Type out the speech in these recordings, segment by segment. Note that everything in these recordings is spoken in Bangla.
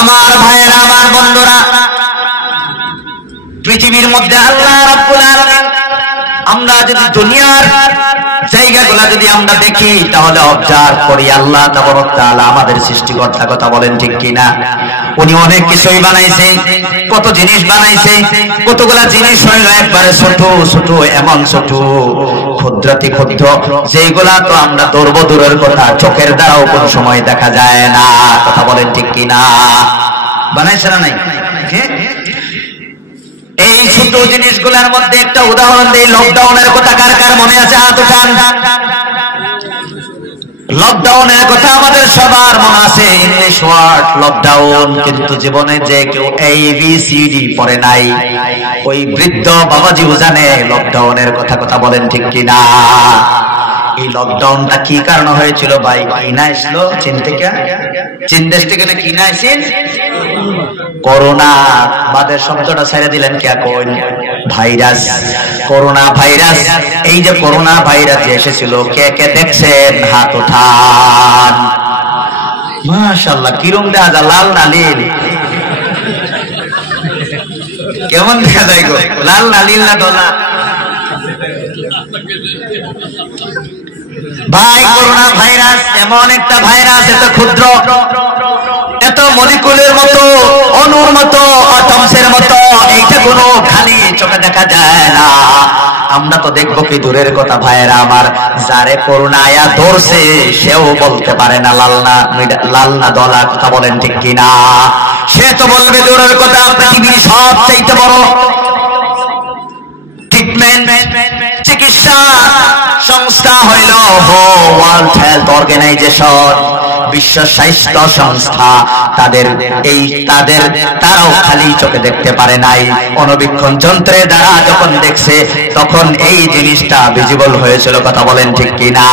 আমার ভাইয়েরা, আমার বন্ধুরা, পৃথিবীর মধ্যে আল্লাহ রাব্বুল আলামিন, আমরা যদি দুনিয়ার জায়গাগুলো যদি আমরা দেখি তাহলে অবজার্ভ করি আল্লাহ তাবারক তাআলা আমাদের সৃষ্টিকর্তা, কথা বলেন ঠিক কিনা? উনি অনেক কিছুই বানাইছে, কত জিনিস বানাইছে, কতগুলা জিনিস হইল একবারে ছোট ছোট, এমন ছোট ক্ষুদ্রাতি ক্ষুদ্র, যেগুলা তো আমরা ধরবো দূরের কথা, চোখের দ্বারাও কোন সময় দেখা যায় না, কথা বলেন ঠিক কিনা? বানাইছে না নাই? এই ছোট জিনিসগুলোর মধ্যে একটা উদাহরণ দেই, লকডাউনের কথা কার কার মনে আছে? হাত উঠান। লকডাউনের কথা আমাদের সবার মনে আছে, ইংলিশ ওয়ার্ড লকডাউন, কিন্তু জীবনে যে কেউ ABCD পড়ে নাই, ওই বৃদ্ধ বাবাজিও জানে লকডাউনের কথা, কথা বলেন ঠিক কিনা? এই লকডাউনটা কি কারণে হয়েছিল ভাই? কিনা আসলো চীন থেকে, চীন দেশ থেকে না কিনা আসেন করোনা, বাদের শব্দটা ছেড়ে দিলেন কে? কোন ভাইরাস? Corona virus. এই যে করোনা ভাইরাস এসেছিল, কে কে দেখছেন? হাত উঠান। মাশাআল্লাহ, কিরম দেখা যায়? লাল না নীল? কেমন দেখা যায় গো? লাল না নীল না দোলা? ভাই, করোনা ভাইরাস এমন একটা ভাইরাস, এত ক্ষুদ্র, এত মলিকুলের মতো, অণুর মতো, অ্যাটমসের মতো, এইটা কোনো খালি চোখে দেখা যায় না। আমরা তো দেখবো কি দূরের কথা ভাইয়েরা আমার, যারে করোনা আয়া ধরছে সেও বলতে পারে না লাল না দলা, কথা বলেন ঠিক কিনা? সে তো বলবে দূরের কথা পৃথিবীর সবচাইতে বড় ট্রিটমেন্ট, চিকিৎসা সংস্থা হইল ওয়ার্ল্ড হেলথ অর্গানাইজেশন, বিশ্ব স্বাস্থ্য সংস্থা। তারাও খালি চোখে দেখতে পারে নাই, অণুবীক্ষণ যন্ত্রের দ্বারা যখন দেখছে তখন এই জিনিসটা ভিজিবল হয়েছিল, কথা বলেন ঠিক কিনা?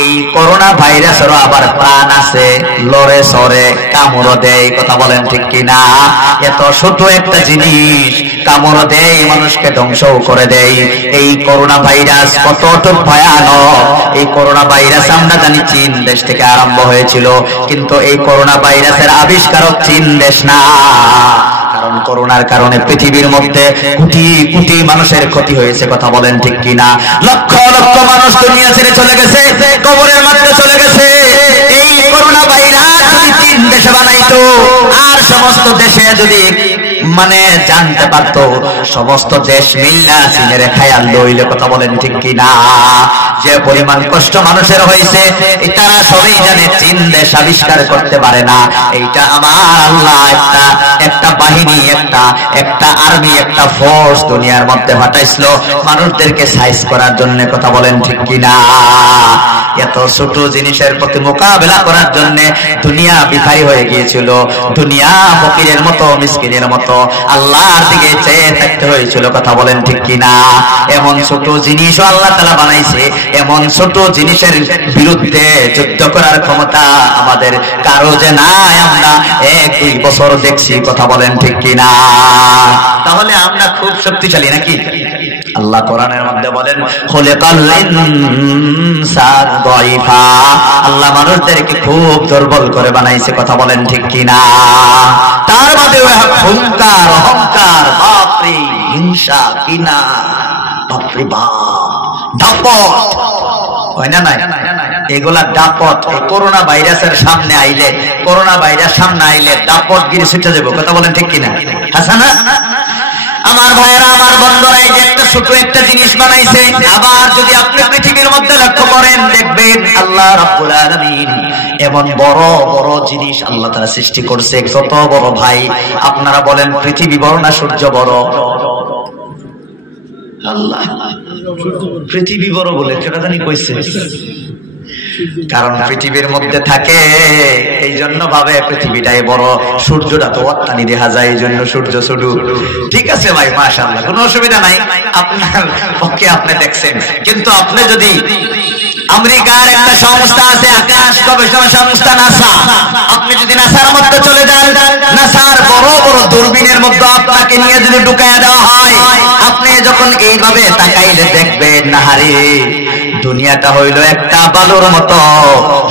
এই করোনা ভাইরাসেরও আবার প্রাণ আছে, লড়ে সরে, কামড় দেয়, কথা বলেন ঠিক কিনা? এত ছোট একটা জিনিস কামড় দেয়, মানুষকে ধ্বংসও করে দেয়। এই করোনা ভাইরাস কতটুক ভয়ানক! এই করোনা ভাইরাস আমরা জানি চীন দেশ থেকে আরম্ভ হয়েছিল, কিন্তু এই করোনা ভাইরাসের আবিষ্কারক চীন দেশ না। কারণ করোনার কারণে পৃথিবীর মধ্যে কোটি কোটি মানুষের ক্ষতি হয়েছে, কথা বলেন ঠিক কিনা? লক্ষ লক্ষ মানুষ দুনিয়া ছেড়ে চলে গেছে, কবরের মধ্যে চলে গেছে। এই করোনা ভাইরাস যদি চীন দেশে বানাইতো, আর সমস্ত দেশে যদি জানতে পারতো, সমস্ত দেশ মিল্লা চীনের খায়াল লইলে, কথা বলেন ঠিক কিনা? যে পরিমাণ কষ্ট মানুষের হয়েছে তারা সবাই জানে, চীন দেশ আবিষ্কার করতে পারে না। এইটা আমার আল্লাহ একটা বাহিনী, একটা আর্মি, একটা ফোর্স দুনিয়ার মধ্যে পাঠাইছিল মানুষদেরকে সাইজ করার জন্য, কথা বলেন ঠিক কিনা? এত ছোট জিনিসের প্রতি মোকাবেলা করার জন্য দুনিয়া বিখারি হয়ে গিয়েছিল, দুনিয়া ফকিরের মতো, মিসকিনের মতো আল্লাহর দিকে চেয়ে থাকতে হয়েছিল, কথা বলেন ঠিক কিনা? এমন ছোট জিনিসও আল্লাহ তাআলা বানাইছে, এমন ছোট জিনিসের বিরুদ্ধে যুদ্ধ করার ক্ষমতা আমাদের কারো যে নাই। আমরা 1-2 বছর দেখছি, কথা বলেন ঠিক কিনা? তাহলে আমরা খুব শক্তিশালী নাকি? আল্লাহ কোরআনের মধ্যে বলেন, খুলিকাল ইনসান দাইফা, আল্লাহ মানুষদেরকে খুব দুর্বল করে বানাইছে, কথা বলেন ঠিক কিনা? তার মধ্যে অহংকার, বাপরে, হিংসা, কিনা, বাপরে বাপ, দাপট হয় না? নাই, এগুলা দাপট। করোনা ভাইরাসের সামনে আইলে, করোনা ভাইরাস সামনে আইলে দাপট গিরে ছুটে যাবো, কথা বলেন ঠিক কিনা? হাসানা, আমার ভাইয়েরা, আমার বন্ধুরা, এই যে একটা ছোট একটা জিনিস বানাইছে। আবার যদি আপনি পৃথিবীর মধ্যে লক্ষ্য করেন, দেখবেন আল্লাহ রাব্বুল আলামিন এমন বড় বড় জিনিস আল্লাহ তাআলা সৃষ্টি করছে। কত বড় ভাই! আপনারা বলেন, পৃথিবী বড় না সূর্য বড়? আল্লাহ পৃথিবী বড় বলে কেটা জানি কইছে, কারণ পৃথিবীর মধ্যে থাকে, এই জন্য ভাবে পৃথিবীটাই বড়, সূর্যটা তো অত্যানি দেখা যায়, এই জন্য সূর্য ছোট। ঠিক আছে ভাই, মাশাআল্লাহ, কোনো অসুবিধা নাই, আপনার পক্ষে আপনি দেখছেন। কিন্তু আপনি যদি আমেরিকার একটা সংস্থা আছে, আকাশ গবেষণা সংস্থা নাসা, আপনি যদি নাসার মধ্যে চলে যান, নাসার বড় বড় দূরবীনের মধ্যে আপনাকে নিয়ে যদি ঢুকায় দেওয়া হয়, আপনি যখন এইভাবে তাকাইলে দেখবেন, না হারে দুনিয়াটা হইল একটা বালুর মতো,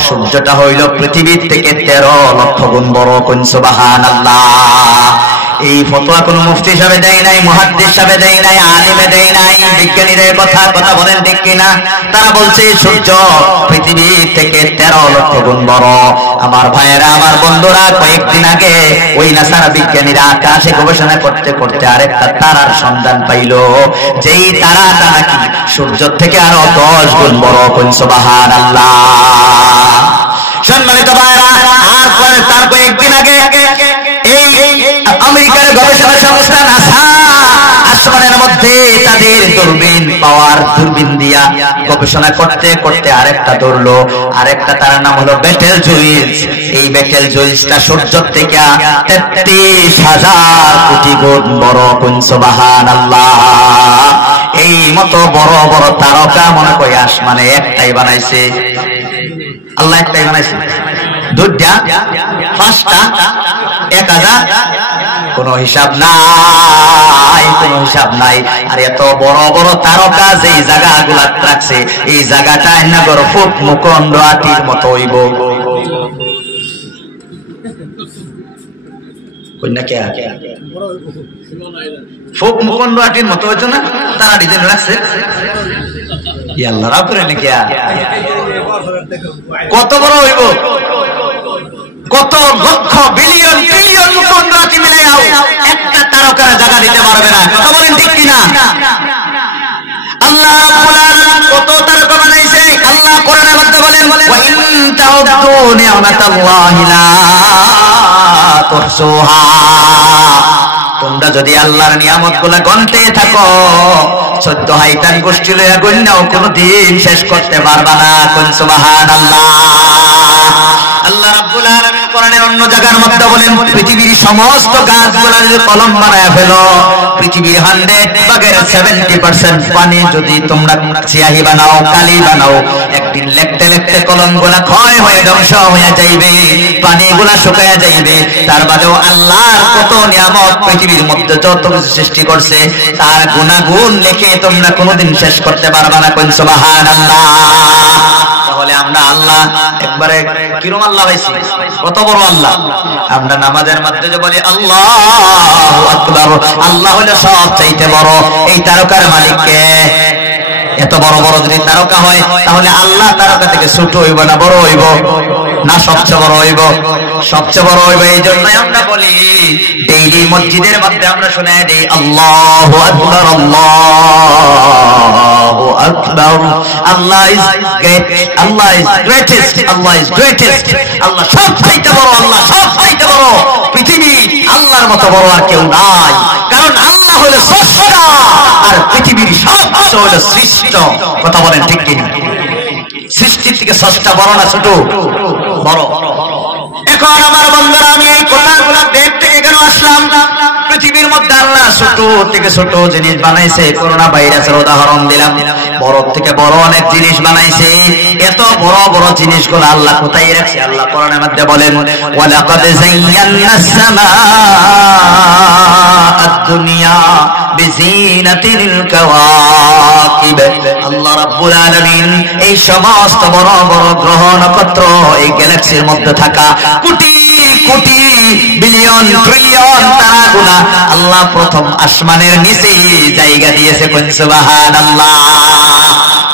সূর্যটা হইল পৃথিবীর থেকে 13 লক্ষ গুণ বড়। কোন সুবহানাল্লাহ। এই ফতোয়া কোন মুফতি সাহেব দেয় নাই, মুহাদ্দিস সাহেব দেয় নাই, আলেমে দেয় নাই, বিজ্ঞানীদের কথা বলেন ঠিক কিনা? তারা বলছে সূর্য পৃথিবী থেকে 13 লক্ষ গুণ বড়। আমার ভাইয়েরা, আমার বন্ধুরা, কয়েকদিন আগে ওই নাসার বিজ্ঞানীরা আকাশে গবেষণা করতে করতে আরেকটা তারার সন্ধান পাইল, যেই তারাটা নাকি সূর্য থেকে আরো 10 গুণ বড়। কোন সুবহানাল্লাহ। সম্মানিত ভাইয়েরা, আর তার কয়েকদিন আগে এই আমেরিকার গবেষণা সংস্থা নাসা আসমানের মধ্যে তাদের দূরবীন দিয়া গবেষণা করতে করতে আরেকটা ধরলো, আরেকটা তার নাম হলো বেটেল জুইস। এই বেটেল জুইসটা সূর্য থেকে 33,000 কোটি গুণ বড়। কোন সুবহানাল্লাহ। এই মতো বড় বড় তারকা মনে করি আসমানে একটাই বানাইছে আল্লাহ, একটাই বানাইছে। দুইটা, পাঁচটা, 1000, কোনো হিসাব নাই, কোনো হিসাব নাই। আর এত বড় বড় তারকা যেই জায়গাগুলা রাখছে, এই জায়গাটা নগর ফুক মুকন্দ আটির মতো হইব। ফুক মুকন্দ আটির মতো হইতো না? তারা ডিজাইন রাখছে আল্লাহ রাব্বুল নাকি কত বড় হইব? কত লক্ষ বিলিয়ন ট্রিলিয়ন মুকন্দ আটি মিলে একটা তারকার জায়গা দিতে পারবে না। কথা বলেন ঠিক কিনা? আল্লাহ রাব্বুল আলামিন কত তারকা বানাইছে। আল্লাহ কোরআনের মধ্যে বলেন, ওয়া ইন তাউদ্দু নি'মাতাল্লাহি লা তুহসুহা। তোমরা যদি আল্লাহর নিয়ামতগুলো গণতে থাকো, 14 হাইতান গোষ্ঠী লইয়া গণ্যাও কোনদিন শেষ করতে পারবা না। কোন সুবহানাল্লাহ। আল্লাহ রাব্বুল আলামিন কোরআনের অন্য জায়গার মধ্যে বলেন, পৃথিবীর সমস্ত গাছগুলো যদি কলম বানায় ফেলো, পৃথিবীর 100% পানি যদি তোমরা সিয়াহি বানাও, কালি বানাও, একদিন লিখতে লিখতে কলমগুলা ক্ষয় হয়ে ধ্বংস হয়ে যাইবে, পানিগুলা শুকায়া যাইবে। তার বাদেও আল্লাহর কত নিয়ামত পৃথিবীর মধ্যে যত কিছু সৃষ্টি করছে, তার গুণাগুণ লিখে তোমরা কোনোদিন শেষ করতে পারবা না। কোন সুবহানাল্লাহ। তাহলে আমরা আল্লাহ একবারে কিরম আল্লাহ পাইছি, কত বড় আল্লাহ। আমরা নামাজের মধ্যে যে বলি আল্লাহু আকবার, আল্লাহ হলো সব চাইতে বড়। এই তারকার মালিককে এত বড় বড় যদি তারকা হয়, তাহলে আল্লাহ তারকা থেকে ছোট হইব না বড় হইব? না, সবচেয়ে বড় হইব, সবচেয়ে বড় হইব। এই জন্যই আমরা বলি ডেইলি মসজিদের মধ্যে আমরা শুনে দিই আল্লাহু আকবার, আল্লাহু আকবার। Allah is great, Allah is greatest, Allah is greatest. আল্লাহ সবচাইতে বড়, আল্লাহ সবচাইতে বড়। পৃথিবী আল্লাহর মতো বড় আর কেউ নাই, কারণ আল্লাহ হলো স্রষ্টা আর পৃথিবীর সবচেয়ে হলো সৃষ্ট। কথা বলেন ঠিক কিনা? সৃষ্টির থেকে স্রষ্টা বড় না ছোট? বড়। এখন আমার বন্ধুরা, আমি এই কথাগুলো দেখতে কেন আসলাম? পৃথিবীর মধ্যে আল্লাহ ছোট থেকে ছোট জিনিস বানাইছে। করোনা ভাইরাসের উদাহরণ দিলাম। বড় থেকে বড় অনেক জিনিস বানাইছে। এত বড় বড় জিনিসগুলো আল্লাহ কোথায় রাখছে? আল্লাহ কোরআনের মধ্যে বলেন, ওয়ালাকাদ যায়্যানাস সামাআদ দুনিয়া বিজিনাতিল কাওয়াকিব। আল্লাহ রাব্বুল আলামিন এই সমস্ত বড় বড় গ্রহ নক্ষত্র, এই গ্যালাক্সির মধ্যে থাকা কোটি কোটি বিলিয়ন ট্রিলিয়ন তারাগুলা আল্লাহ প্রথম আসমানের নিচে জায়গা দিয়েছে। কোন সুবহানাল্লাহ।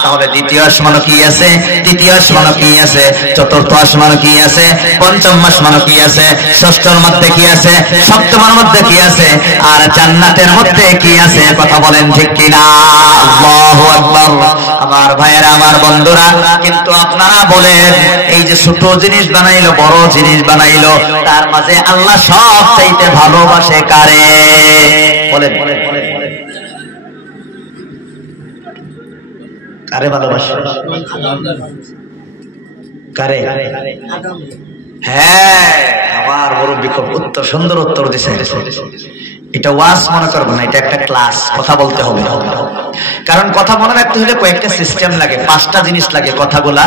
তাহলে দ্বিতীয় আসমানও কি আছে, তৃতীয় আসমানও কি আছে, চতুর্থ আসমানও কি আছে, পঞ্চম আসমানও কি আছে, ষষ্ঠর মধ্যে কি আছে, সপ্তমের মধ্যে কি আছে, আর জান্নাতের মধ্যে কি আছে? কথা বলেন ঠিক কিনা? আল্লাহু আকবার। আমার ভাইয়েরা, আমার বন্ধুরা, কিন্তু আপনারা বলেন এই যে ছোট জিনিস বানাইলো, বড় জিনিস বানাইলো, তার মাঝে আল্লাহ সব চাইতে ভালোবাসে কারে? বলেন কারে ভালোবাসে? কারে? হ্যাঁ, আমার মুরব্বি খুব উত্তর, সুন্দর উত্তর দিছে। এটা ওয়াজ মনে করবো না, এটা একটা ক্লাস। কথা বলতে হবে, কারণ কথা মনে রাখতে হলে কয়েকটা সিস্টেম লাগে, 5টা জিনিস লাগে কথাগুলা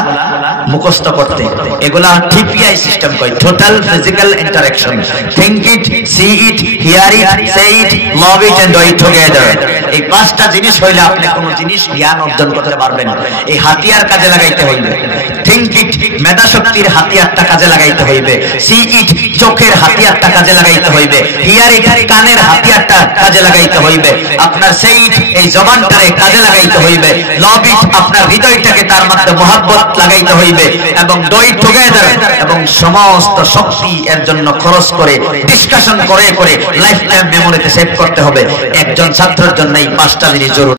মুখস্থ করতে। এগুলা টিপিআই সিস্টেম কয়, total physical interaction. Think it, see it, hear it, say it, love it and do it together. এই 5টা জিনিস হইলে আপনি কোনো জিনিস জ্ঞান অর্জন করতে পারবেন। এই হাতিয়ার কাজে লাগাইতে হইবে। থিংক ইট, মেধা শক্তির হাতিয়ারটা কাজে লাগাইতে হইবে। সি ইট, চোখের হাতিয়ারটা কাজে লাগাইতে হইবে। হিয়ার ইট, কানের হাতিয়ারটা কাজে লাগাইতে হইবে। আপনার সে ইট, এই জবানটারে কাজে লাগাইতে হইবে। লাভ ইট, আপনার হৃদয়টাকে তার মধ্যে মহব্বত লাগাইতে হইবে। এবং ডু ইট টুগেদার, এবং সমস্ত শক্তি এর জন্য খরচ করে ডিসকাশন করে করে লাইফ টাইম মেমোরিতে সেভ করতে হবে। একজন ছাত্রের জন্য এই 5টা জিনিস জরুরি।